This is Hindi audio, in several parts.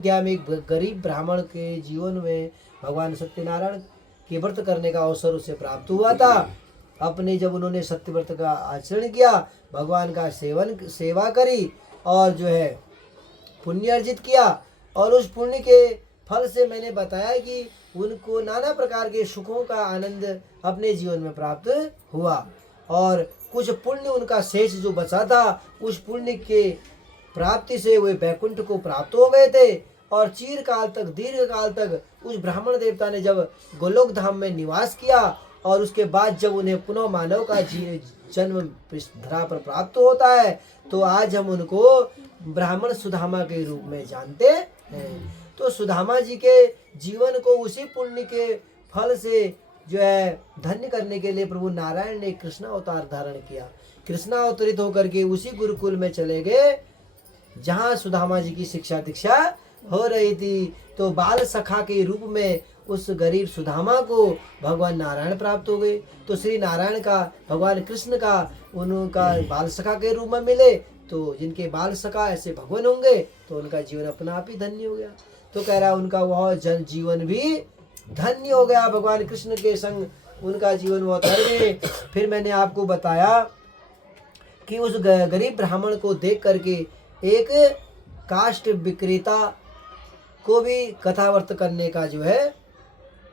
क्या में एक गरीब ब्राह्मण के जीवन में भगवान सत्यनारायण के व्रत करने का अवसर उसे प्राप्त हुआ था। अपने जब उन्होंने सत्य व्रत का आचरण किया, भगवान का सेवा करी और जो है पुण्य अर्जित किया, और उस पुण्य के फल से मैंने बताया कि उनको नाना प्रकार के सुखों का आनंद अपने जीवन में प्राप्त हुआ, और कुछ पुण्य उनका शेष जो बचा था उस पुण्य के प्राप्ति से वे बैकुंठ को प्राप्त हो गए थे। और चीर काल तक, दीर्घ काल तक उस ब्राह्मण देवता ने जब गोलोक धाम में निवास किया, और उसके बाद जब उन्हें पुनः मानव का जन्म धरा पर प्राप्त होता है, तो आज हम उनको ब्राह्मण सुदामा के रूप में जानते हैं। तो सुदामा जी के जीवन को उसी पुण्य के फल से जो है धन्य करने के लिए प्रभु नारायण ने कृष्ण अवतार धारण किया। कृष्ण अवतरित होकर के उसी गुरुकुल में चले गए जहाँ सुदामा जी की शिक्षा दीक्षा हो रही थी। तो बाल सखा के रूप में उस गरीब सुदामा को भगवान नारायण प्राप्त हो गए। तो श्री नारायण का, भगवान कृष्ण का उनका बाल सखा के रूप में मिले, तो जिनके बाल सखा ऐसे भगवान होंगे तो उनका जीवन अपना आप ही धन्य हो गया। तो कह रहा उनका वह जन जीवन भी धन्य हो गया, भगवान कृष्ण के संग उनका जीवन वो तर गए। फिर मैंने आपको बताया कि उस गरीब ब्राह्मण को देख करके एक काष्ठ विक्रेता को भी कथावर्त करने का जो है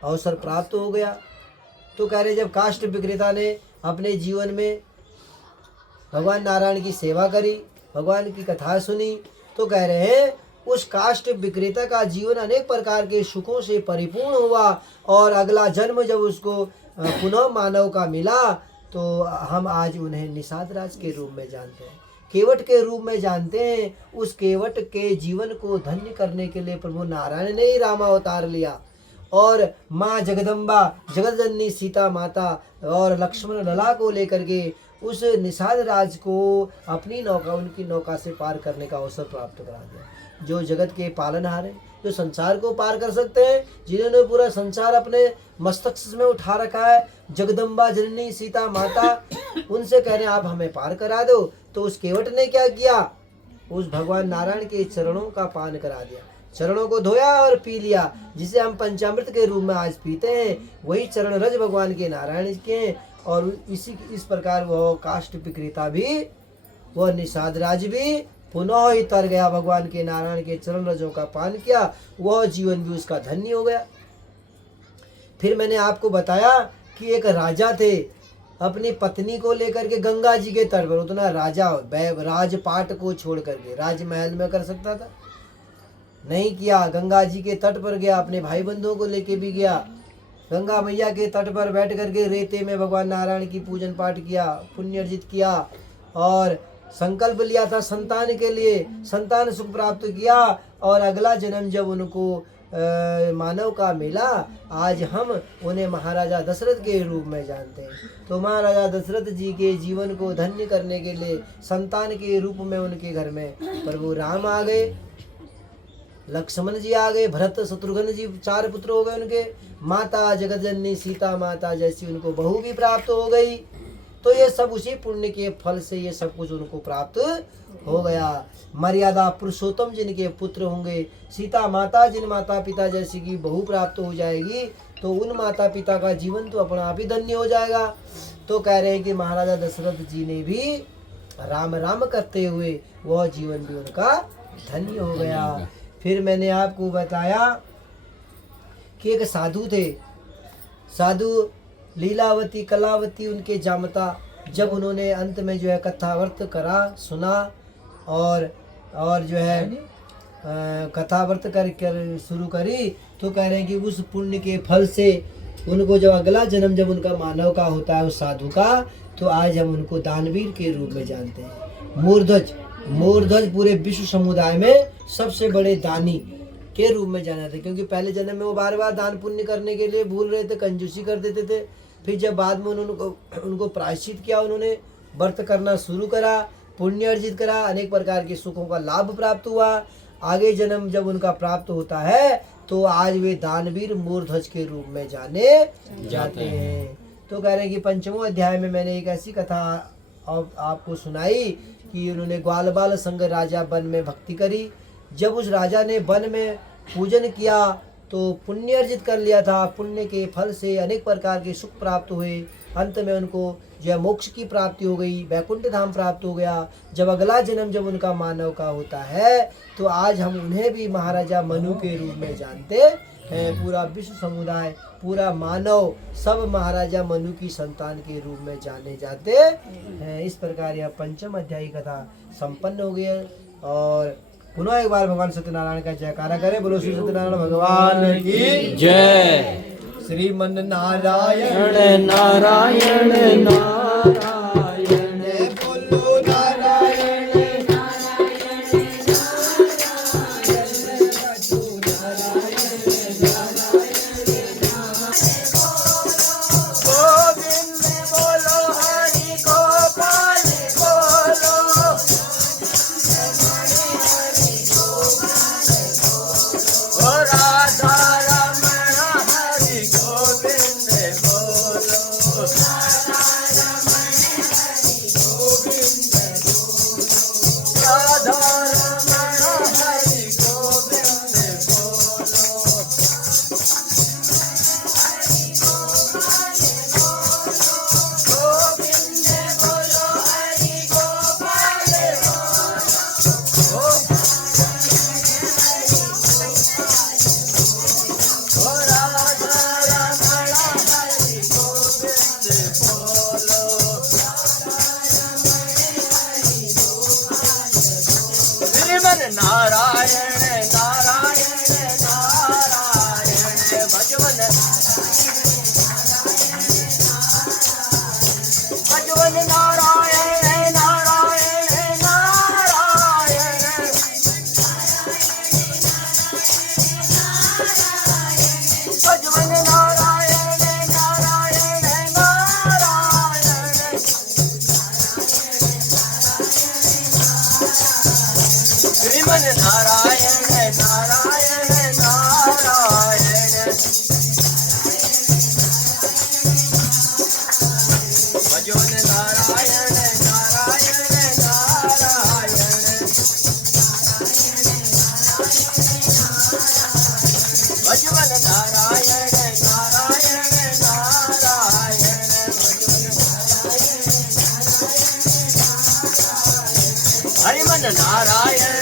अवसर प्राप्त हो गया। तो कह रहे जब काष्ठ विक्रेता ने अपने जीवन में भगवान नारायण की सेवा करी, भगवान की कथा सुनी, तो कह रहे हैं उस काष्ठ विक्रेता का जीवन अनेक प्रकार के सुखों से परिपूर्ण हुआ, और अगला जन्म जब उसको पुनः मानव का मिला, तो हम आज उन्हें निषाद राज के रूप में जानते हैं, केवट के रूप में जानते हैं। उस केवट के जीवन को धन्य करने के लिए प्रभु नारायण ने ही रामावतार लिया, और माँ जगदम्बा, जगतजननी सीता माता और लक्ष्मण लला को लेकर के उस निषाद राज को अपनी नौका, उनकी नौका से पार करने का अवसर प्राप्त करा दिया। जो जगत के पालनहार हैं, जो संसार को पार कर सकते हैं, जिन्होंने पूरा संसार अपने मस्तक में उठा रखा है, जगदम्बा जननी सीता माता, उनसे कह रहे हैं आप हमें पार करा दो। तो उस केवट ने क्या किया, उस भगवान नारायण के चरणों का पान करा दिया, चरणों को धोया और पी लिया, जिसे हम पंचामृत के रूप में आज पीते हैं। वही चरण रज भगवान के नारायण के हैं। और इस प्रकार वह काष्ठ विक्रेता भी, वह निषाद राज भी पुनः ही तर गया, भगवान के नारायण के चरण रजों का पान किया, वह जीवन भी उसका धन्य हो गया। फिर मैंने आपको बताया कि एक राजा थे, अपनी पत्नी को लेकर के गंगा जी के तट पर, उतना राजा राजपाट को छोड़ करके राजमहल में कर सकता था, नहीं किया। गंगा जी के तट पर गया, अपने भाई बंधुओं को लेके भी गया, गंगा मैया के तट पर बैठ करके रेते में भगवान नारायण की पूजन पाठ किया, पुण्य अर्जित किया, और संकल्प लिया था संतान के लिए, संतान सुख प्राप्त किया, और अगला जन्म जब उनको मानव का मिला, आज हम उन्हें महाराजा दशरथ के रूप में जानते हैं। तो महाराजा दशरथ जी के जीवन को धन्य करने के लिए संतान के रूप में उनके घर में प्रभु राम आ गए, लक्ष्मण जी आ गए, भरत शत्रुघ्न जी, 4 पुत्र हो गए उनके, माता जगतजननी सीता माता जैसी उनको बहू भी प्राप्त हो गई। तो ये सब उसी पुण्य के फल से ये सब कुछ उनको प्राप्त हो गया। मर्यादा पुरुषोत्तम जिनके पुत्र होंगे, सीता माता जिन माता पिता जैसी की बहू प्राप्त हो जाएगी, तो उन माता पिता का जीवन तो अपना आप ही धन्य हो जाएगा। तो कह रहे हैं कि महाराजा दशरथ जी ने भी राम राम करते हुए वह जीवन भी उनका धन्य हो गया। फिर मैंने आपको बताया कि एक साधु थे, साधु लीलावती कलावती उनके जामता, जब उन्होंने अंत में जो है कथावर्त करा, सुना, और जो है कथावर्त कर शुरू करी, तो कह रहे हैं कि उस पुण्य के फल से उनको जब अगला जन्म जब उनका मानव का होता है उस साधु का, तो आज हम उनको दानवीर के रूप में जानते हैं। मूर्धज पूरे विश्व समुदाय में सबसे बड़े दानी के रूप में जाना था, क्योंकि पहले जन्म में वो बार बार दान पुण्य करने के लिए भूल रहे थे, कंजूसी कर देते थे। फिर जब बाद में उनको प्रायश्चित किया, उन्होंने व्रत करना शुरू करा, पुण्य अर्जित करा, अनेक प्रकार के सुखों का लाभ प्राप्त हुआ। आगे जन्म जब उनका प्राप्त होता है, तो आज वे दानवीर मूर्धज के रूप में जाने जाते हैं। तो कह रहे हैं कि 5वें अध्याय में मैंने एक ऐसी कथा आपको सुनाई कि उन्होंने ग्वाल बाल संग राजा वन में भक्ति करी, जब उस राजा ने वन में पूजन किया तो पुण्य अर्जित कर लिया था। पुण्य के फल से अनेक प्रकार के सुख प्राप्त हुए। अंत में उनको जो है मोक्ष की प्राप्ति हो गई, वैकुंठ धाम प्राप्त हो गया। जब अगला जन्म जब उनका मानव का होता है तो आज हम उन्हें भी महाराजा मनु के रूप में जानते हैं। पूरा विश्व समुदाय, पूरा मानव सब महाराजा मनु की संतान के रूप में जाने जाते हैं। इस प्रकार यह पंचम अध्याय की कथा संपन्न हो गई है। और पुनः एक बार भगवान सत्यनारायण का जयकारा करें। बोलो श्री सत्यनारायण भगवान की जय। श्रीमन नारायण नारायण नारायण बोलो नारायण गोविंद बोलो हरि गोपाल बोलो ओ राधा रमण हरि गोविंद बोलो राधा रमण हरि गोविंद बोलो गोविंद बोलो हरि गोपाल बोलो ओ राधा रमण हरि गोविंद बोलो श्रीमन नारायण नारायण नारायण भजवन भजवन नारायण नारायण नारायण भजवन नारायण नारायण नारायण श्रीमन नारायण नारायण नारायण भजवन नारायण नारायण नारायण भजवन नारायण नारायण नारायण हरिमन नारायण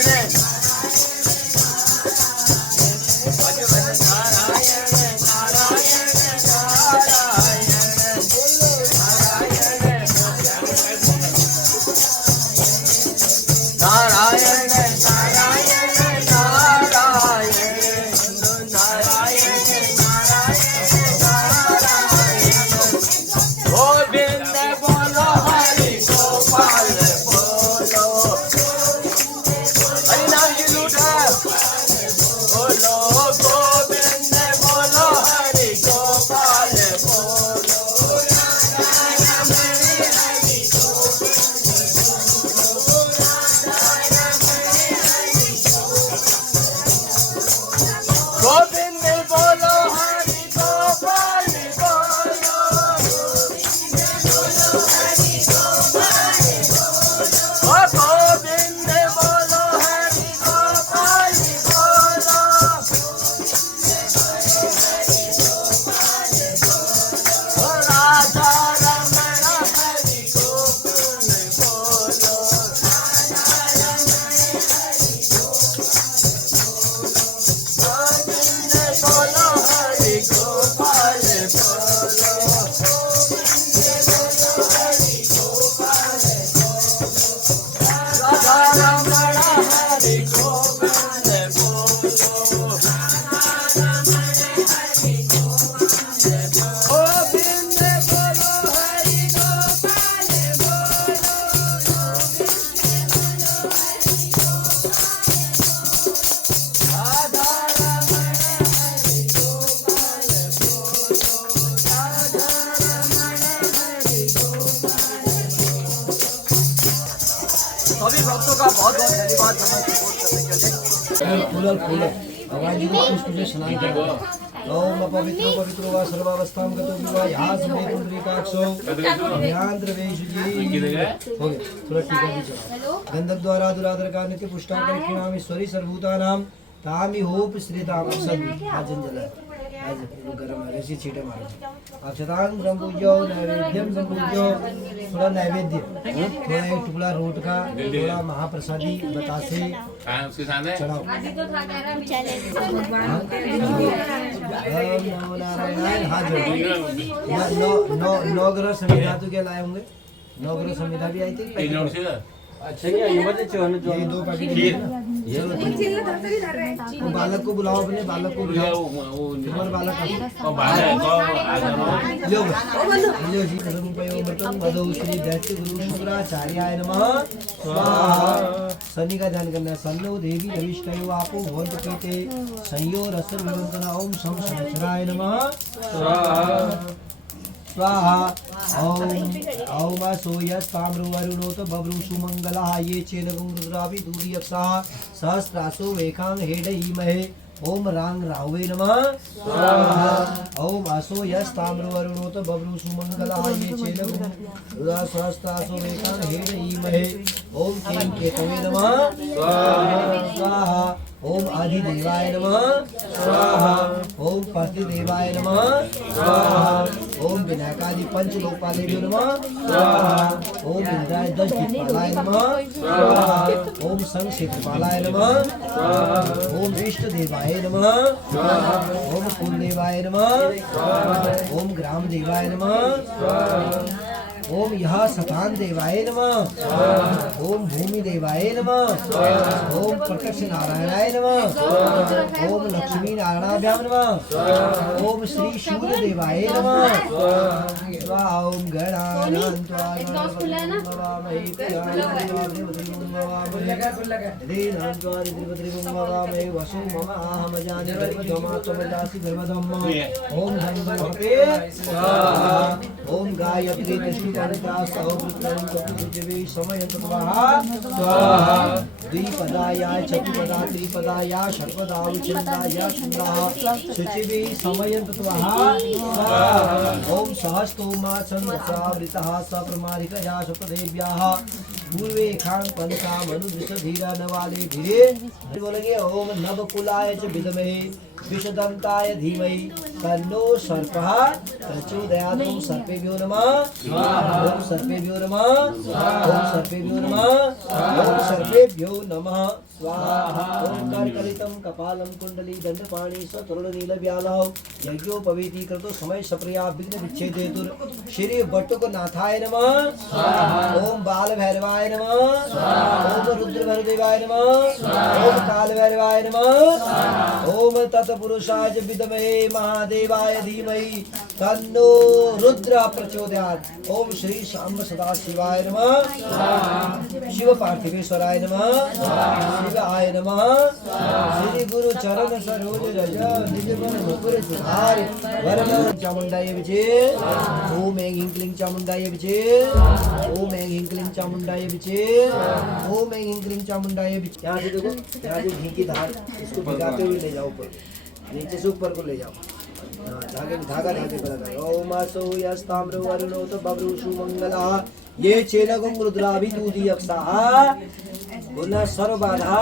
भजवन नारायण नारायण नारायण नारायण नारायण नारायण नारायण गोविंद बोलो हरि गोपाल बोलो हरि नाम जी लूटा बोलो गोविंद बोलो हरि गोपाल बोलो गोविंद बोलो हरि गोपाल बोलो ओ गोविंद बोलो हरि गोपाल बोलो ओ राधा रमण हरि गोकुल बोलो गोविंद बोलो हरि गोपाल बोलो राधा रमण हरि गोविंद बोलो गोविंद बोलो हरि गोपाल राधा रमण हरि गोपाल राधा रमण हरि सभी भक्तों का बहुत बहुत धन्यवाद हमें सपोर्ट करने के लिए। फूल भगवान जी को पुष्प से स्नान करो। ओम अपवित्रो पवित्रो वा सर्वावस्थां गतो विवा यहाँ समय पुंडरीकाक्षो ध्यान द्रवेश जी हो गया थोड़ा टीका भी चढ़ाओ गंधक द्वारा दुरादर का नित्य पुष्टा परिणाम ईश्वरी सर्वभूतानां तामि होप श्रीताम सभी आजन जला आज गरम है ऐसी छींटे मारो अक्षतांग ब्रह्मपूज्यो नैवेद्यम संपूज्यो थोड़ा नैवेद्य थोड़ा एक टुकड़ा रोट का थोड़ा महाप्रसादी बतासे उसके सामने चढ़ाओ नमो नारायण हाथ जोड़ो नौ ग्रह संहिता तो क्या लाए होंगे 9 ग्रह संहिता भी आई थी अच्छा क्या ये मत चोन जो ये 2 पैकेट वो बालक को बुलाओ अपने बालक को बुलाओ तुम्हारे बालक लो जी रूपयोमृतं मधु श्री दैत्य गुरु शुक्राचार्याय नमः स्वाहा शनि का ध्यान करना है सन्नो देवी रविष्टयो आपो भवन्तु पीते संयो रसर विवंतना ओम शम शनिचराय नमः स्वाहा स्वाहा ओम सोयस्ताम्रो वरुणोत बभ्रू सुमंगलः ये चेनगुं रुद्राभि दूर्यक्षः सहस्रासो वेखां हेडहीमहे ओम रांग रावे नमः स्वाहा ओम असो यस्ताम्रो वरुणोत बभ्रू सुमंगलः ये चेनगुं रुद्रा सहस्रासो वेखां हेडहीमहे ओम कें केतवे नमः स्वाहा ओम आदिदेवाय नमः स्वाहा ओम पतिदेवाय नमः स्वाहा ओम विनायकादि पंच लोकपालेभ्यो नमः स्वाहा ओम इंद्राय 10 दिक्पालाय नमः स्वाहा ओम संग क्षेत्रपालाय नमः स्वाहा ओम इष्ट देवाय नमः स्वाहा ओम कुलदेवाय नमः स्वाहा ओम ग्राम देवाय नमः स्वाहा ओम यह सतान देवाय नमः ओम भूमि देवाय नमः ओम प्रत्यक्ष नारायणाय नमः ओम लक्ष्मी नारायणाभ्याम नमः ओम श्री शूर देवाय नमः स्वाहा ओम गणानान्त्वानवामहे वसु मम आहमजानि गर्भधमात्वमदासि गर्भधम्म ओम धन्वन्ते स्वाहा ओम गायत्री द्विपदाया चतुपदा त्रिपदाया षट्पदा उच्चन्दाया सुंदः शुचिवे समयं तत्वः ओम सहस्तोमा छन्दसावृतः सप्रमारिकया सप्तदेव्याः पूर्वे खां पंचा मनुदृशधीरा नवाले धीरे बोलेंगे ओम नवकुलाय च विद्महे विषदन्ताय धीमहि तन्नो सर्पः प्रचोदयात् ओम सर्पेभ्यो नमः ओम सर्पेभ्यो नमः ओम सर्पेभ्यो नमः ओम सर्पेभ्यो नमः स्वाहा ओम करकलितं कपालं कुंडली दंडपाणि सतरुणनीलव्यालौ यज्ञोपवीति कृतो समय सप्रिया विघ्न विच्छेदेतुर श्री बटुकनाथाय नमः ओम बाल भैरवाय नमः ओम रुद्र भैरदेवाय नमः ओम काल भैरवाय नमः ओम तत्पुरुषाय विद्महे महादेवाय धीमहि तन्नो रुद्र प्रचोदयात् ओम श्री शांब सदाशिवाय नमः शिव पार्थिवेश्वराय नमः शिवाय नमः श्री गुरु चरण सरोज रज निज मन मुकुर सुधारि वरद चामुंडाय विचे ओम ऐं ह्रीं क्लीं चामुंडाय विचे ओम ऐं ह्रीं क्लीं चामुंडाय विचे ओम ऐं ह्रीं क्लीं चामुंडाय विचे। यहाँ से देखो यहाँ जो घी की धार इसको भिगाते हुए ले जाओ ऊपर नीचे से ऊपर को ले जाओ धागे धागा पर लगाओ ओम असो यस्ताम्रो वरुणोत बभ्रू सुमंगलः ये चेनगुं रुद्राभिदूतीयक्षः पुनः सर्वबाधा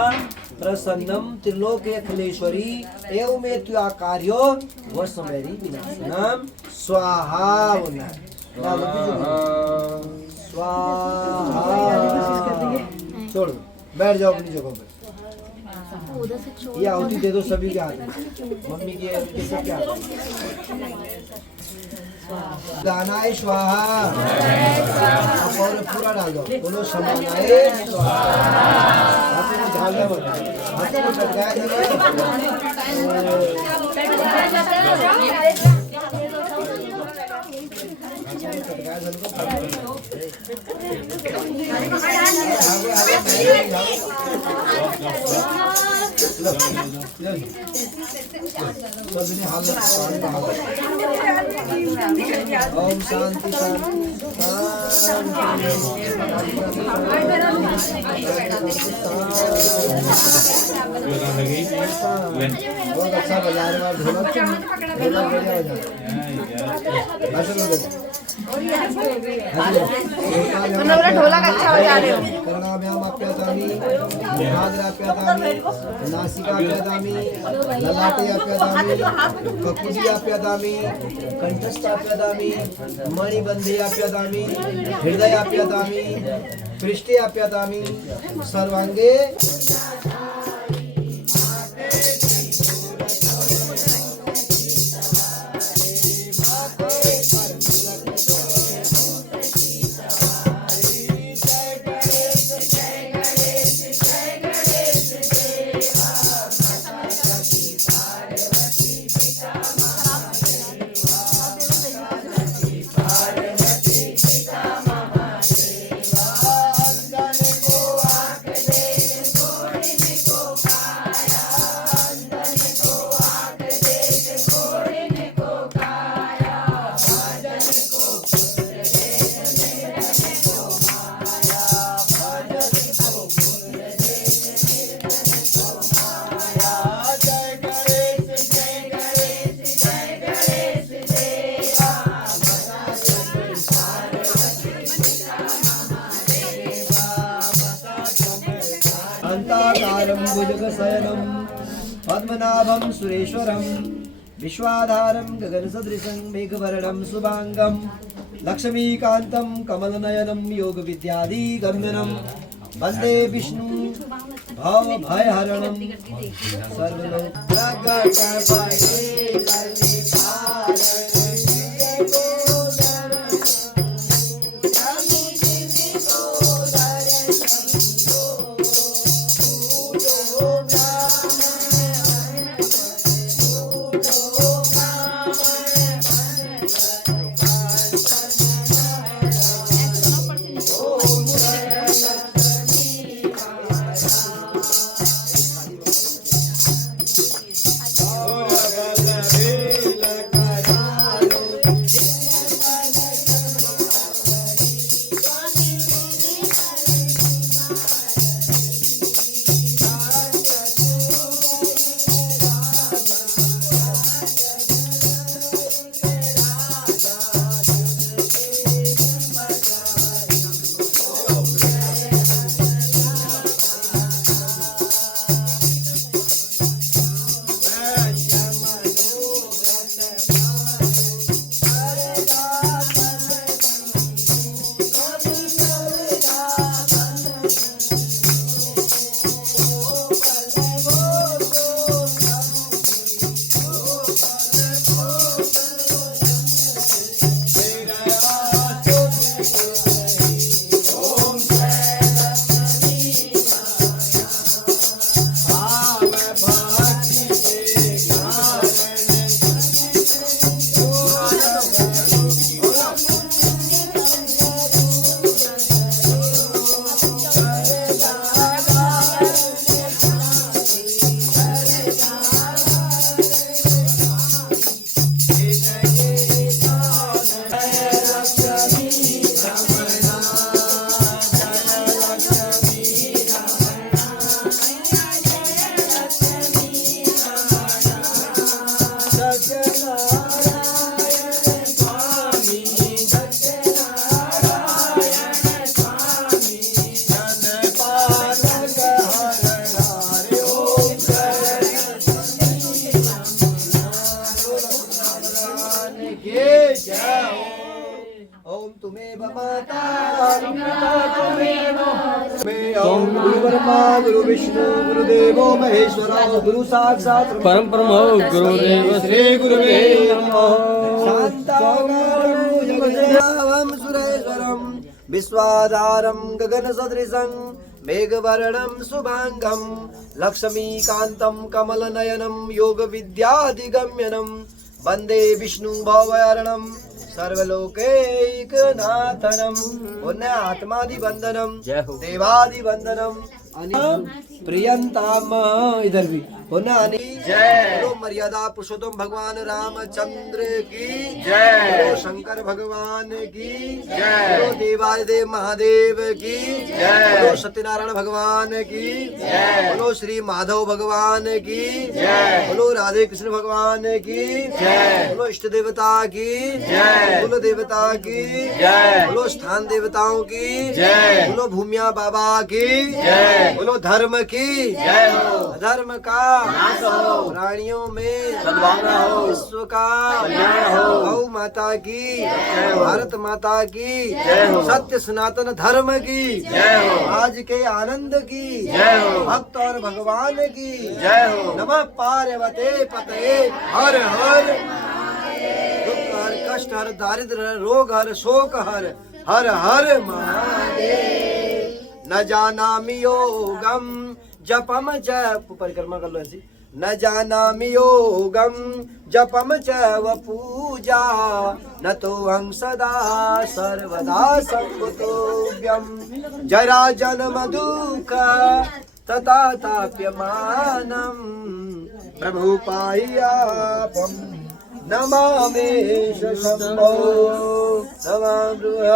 प्रसन्नम त्रिलोके अखिलेश्वरी एवमेत्या कार्यो वसमेरी विनाशनम स्वाहा स्वाहा छोड़ दो बैठ जाओ अपनी जगह पे ये आहुति दे दो सभी के हाथ में मम्मी के सब के हाथ में दानाय स्वाहा और पूरा डाल दो बोलो समानाय स्वाहा हाथ में ढाल दो हाथ में टकराया नहीं काय झालं गं? ओम शांति बहुत अच्छा बजा रहे हो आप ढोलक ढोलक बढ़िया बजा ढोलक अच्छा बजा रहे हो। कर्णाभ्याम आप्यातामि मुखाग्राप्यातामि नासिकाप्यातामि ललाटे आप्यातामि ककुजी आप्यातामि कंठस्थ आप्यातामि मणिबंधे आप्यातामि हृदय आप्यातामि पृष्ठे आप्यातामि सर्वांगे शान्ताकारं भुजगशयनं पद्मनाभं सुरेश्वरं विश्वाधारं गगनसदृशं मेघवर्णं शुभांगं लक्ष्मीकान्तं कमलनयनं योगविद्यादिगम्यनं वन्दे विष्णु भवभयहरणं ओम तुम्हें माता ओम गुरु ब्रह्मा गुरु विष्णु गुरुदेवो महेश्वरा गुरु साक्षात् परम ब्रह्म गुरुदेव श्री गुरुवे नमः। शान्ताकारं भुजगशयनं सुरेश्वरं विश्वाधारं गगनसदृशं मेघवर्णं शुभांगं लक्ष्मीकान्तं कमलनयनं योगविद्यादिगम्यनं वन्दे विष्णु भवभयहरणं सर्वलोकैकनाथनम पुण्य आत्मादि वंदनम देवादि वंदनम प्रियंताम इधर भी पुण्य जय मर्यादा पुरुषोत्तम भगवान रामचंद्र की जय शंकर भगवान की जय देवादिदेव महादेव की जय सत्यनारायण भगवान की जय बोलो श्री माधव भगवान की जय बोलो राधे कृष्ण भगवान की जय बोलो इष्ट देवता की जय बोलो देवता की जय बोलो स्थान देवताओं की जय बोलो भूमिया बाबा की जय बोलो धर्म की जय हो अधर्म का नाश हो प्राणियों में सद्भावना हो विश्व का कल्याण हो गौ माता की जय हो भारत माता की जय हो सत्य सनातन धर्म की जय हो आज के आनंद की जय हो भक्त और भगवान की जय हो नमः पार्वते पतये हर हर दुख हर कष्ट हर दारिद्र हर रोग हर शोक हर हर हर महादेव न जानामि योगम जपम जप परिक्रमा कर लो ऐसी न जानामि योगम जपम च व पूजा न तो हं सदा सर्वदा संगतोभ्यम जरा जन्म दुःख तथा ताप्यमानम प्रभु पाह्यापम नमामेश शंभो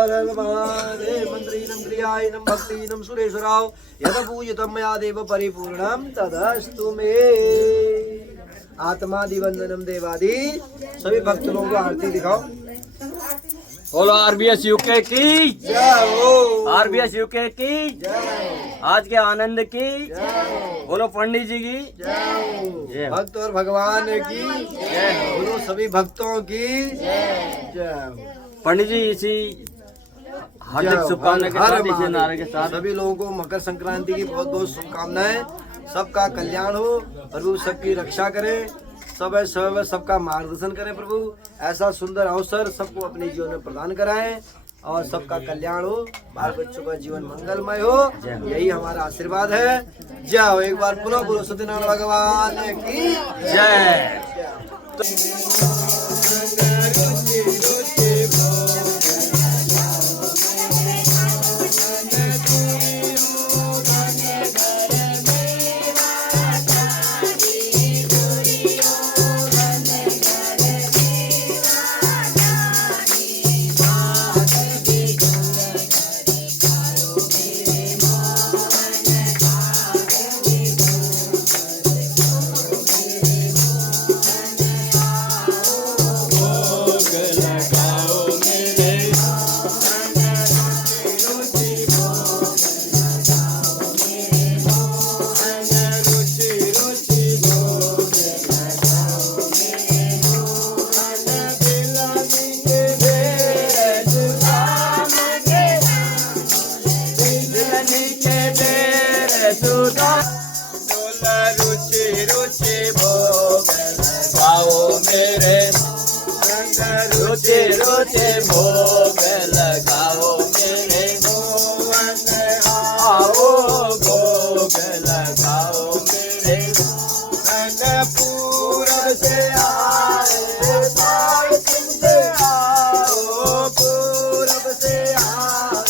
नमामृहरमादेव मंत्रीनं क्रियायनं भक्तिनं सुरेश्वराव यद पूजितं मया देव परिपूर्णं तदस्तु मे आत्मादि वंदनम देवादि सभी भक्त लोगों को आरती दिखाओ बोलो आरबीएस यूके की जय हो आरबीएस यूके की आज के आनंद की बोलो पंडित जी की जय भक्त और भगवान की जय बोलो सभी भक्तों की जय पंडित जी इसी हार्दिक शुभकामनाएं के साथ इसी नारे के साथ सभी लोगों को मकर संक्रांति की बहुत बहुत शुभकामनाएं सबका कल्याण हो प्रभु सबकी रक्षा करे सबका मार्गदर्शन करें प्रभु ऐसा सुंदर अवसर सबको अपने जीवन में प्रदान कराएं और सबका कल्याण हो बाल बच्चों का जीवन मंगलमय हो यही हमारा आशीर्वाद है जय हो एक बार पुनः बोलो सत्यनारायण भगवान की जय रोचे रोचे भोग लगाओ मेरे मोहन आओ भोग लगाओ मेरे मन पूरब से आए पश्चिम से आओ पूरब से आओ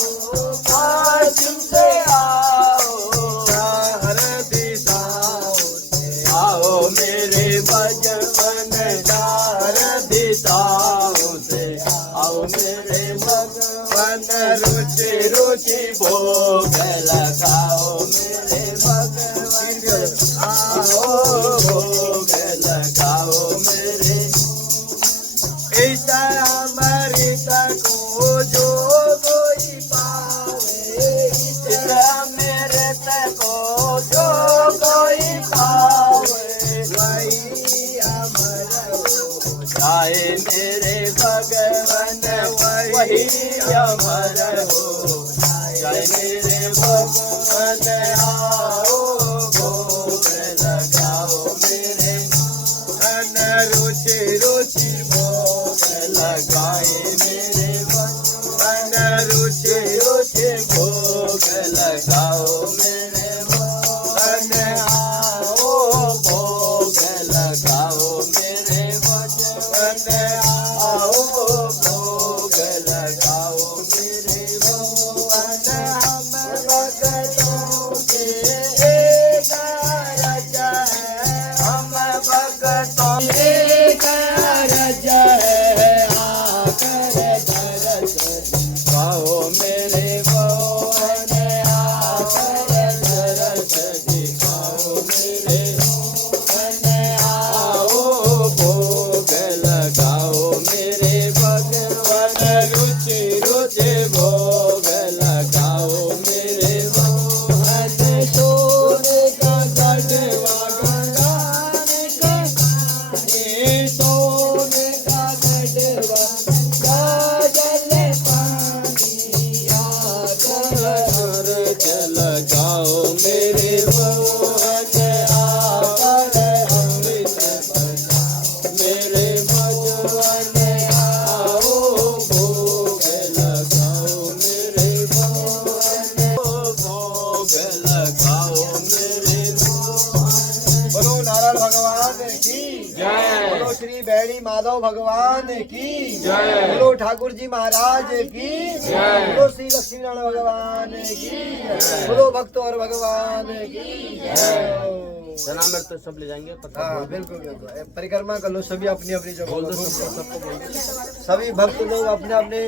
पश्चिम से आओ हर दिशाओं से आओ मेरे भजन चार दिशाओं से आओ मेरे भगवान रुचि रुचि भोग लगाओ मेरे भगवान आओ भोग लगाओ मेरे इस अमृत को जो कोई पावे इस अमृत को जो कोई पावे वही अमर हो जाए मेरे भगवान वही अमर हो जाए मेरे भगवान आओ भोग लगाओ मेरे मन रुचि रुचि भोग लगाए मेरे मन रुचि रुचि भोग लगाओ मेरे मन आओ भोग लगाओ मेरे मन आओ भोग की जय। बोलो श्री बैणी माधव भगवान की जय। बोलो ठाकुर जी महाराज की जय। बोलो श्री लक्ष्मी नारायण भगवान की बोलो भक्त और भगवान की जय। जनामृत तो सब ले जाएंगे पता हाँ बिल्कुल बिल्कुल परिक्रमा कर लो सभी अपनी अपनी जगह बोल दो पर। सबको बोल दो। सभी भक्त लोग अपने अपने